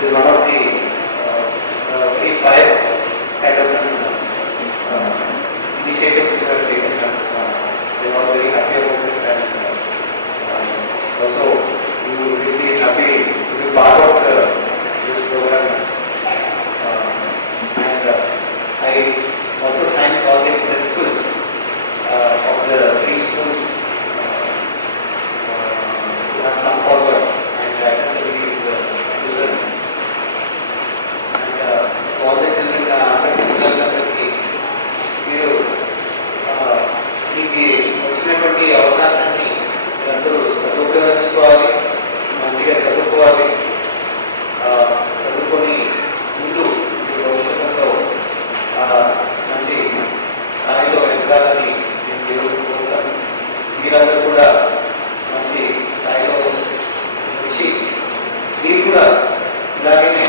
is one of the very pious kind of initiative which you have taken. We are all very happy about it, and also we will be really happy to be part of this program. And I also thank all the principals of the three schools who have come forward and attended these children. And all the children అందరికీ మీరు మీకు వచ్చినటువంటి అవకాశాన్ని అందరూ సదుపయోగించుకోవాలి, మంచిగా చదువుకోవాలి, చదువుకొని ముందు భవిష్యత్తులో మంచి స్థాయిలో ఎదగాలని నేను దేవుడిని కోరుతాను. మీరందరూ కూడా మంచి స్థాయిలో వచ్చి మీరు కూడా ఇలాగనే